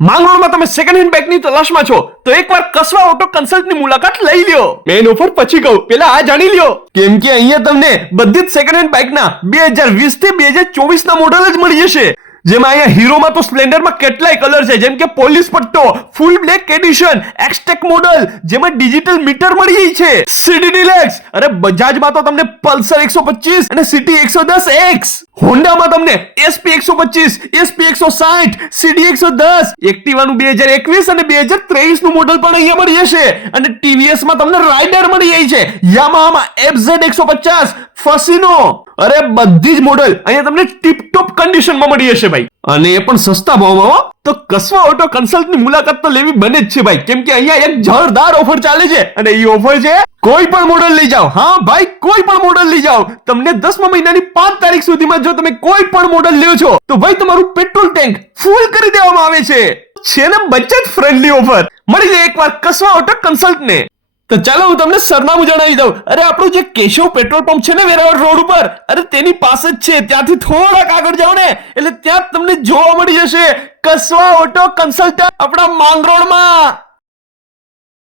માંગરોળમાં તમે second hand બાઇકની તલાશમાં છો તો એકવાર કસવા ઓટો કન્સલ્ટની મુલાકાત લઈ લ્યો. મેન ઓફર પછી કહું, પેલા આ જાણી લ્યો, કેમ કે અહીંયા તમને બધી જ સેકન્ડ હેન્ડ બાઇકના 2020 થી 2024 ના મોડલ જ મળી જશે. જેમાં અહીંયા હીરોમાં તો સ્પ્લેન્ડરમાં કેટલાય કલર છે, જેમ કે પોલીસ પટ્ટો, ફૂલ બ્લેક એડિશન, એક્સટેક મોડલ જેમાં ડિજિટલ મીટર મળી જાય છે, સીડી ડિલેક્સ, અરે બજાજમાં તો તમને પલ્સર 125 અને સિટી 110X, હોન્ડામાં તમને SP 125, SP 160, CD 110, એક્ટિવાનું 2021 અને 2023 નું મોડલ પણ અહીંયા મળી જશે. અને TVS માં તમને રાઇડર મળી જાય છે, યામાહામાં FZ 150, ફસિનો, અરે બધી જ મોડલ અહીંયા તમને ટીપ ટોપ કન્ડિશનમાં મળી જશે ભાઈ, અને એ પણ સસ્તા ભાવમાં હો. તો કસવા ઓટો કન્સલ્ટની મુલાકાત તો લેવી બને જ છે ભાઈ, કેમ કે અહીંયા એક જોરદાર ઓફર ચાલે છે, અને એ ઓફર છે કોઈ પણ મોડલ લઈ જાઓ. હા ભાઈ, કોઈ પણ મોડલ લઈ જાઓ, તમને 10મા મહિનાની 5 તારીખ સુધીમાં જો તમે કોઈ પણ મોડલ લ્યો છો તો ભાઈ તમારું પેટ્રોલ ટેન્ક ફૂલ કરી દેવામાં આવે છે ને બચત ફ્રેન્ડલી ઓફર. મળી જાય એકવાર કસવા ઓટો કન્સલ્ટને. તો ચાલો હું તમને સરનામું જણાવી દઉં. અરે આપણું જે કેશવ પેટ્રોલ પંપ છે ને વેરાવળ રોડ ઉપર, અરે તેની પાસે જ છે, ત્યાંથી થોડાક આગળ જાઓ ને એટલે ત્યાં તમને જોવા મળી જશે કસવા ઓટો કન્સલ્ટન્ટ આપણા માંગરોળમાં.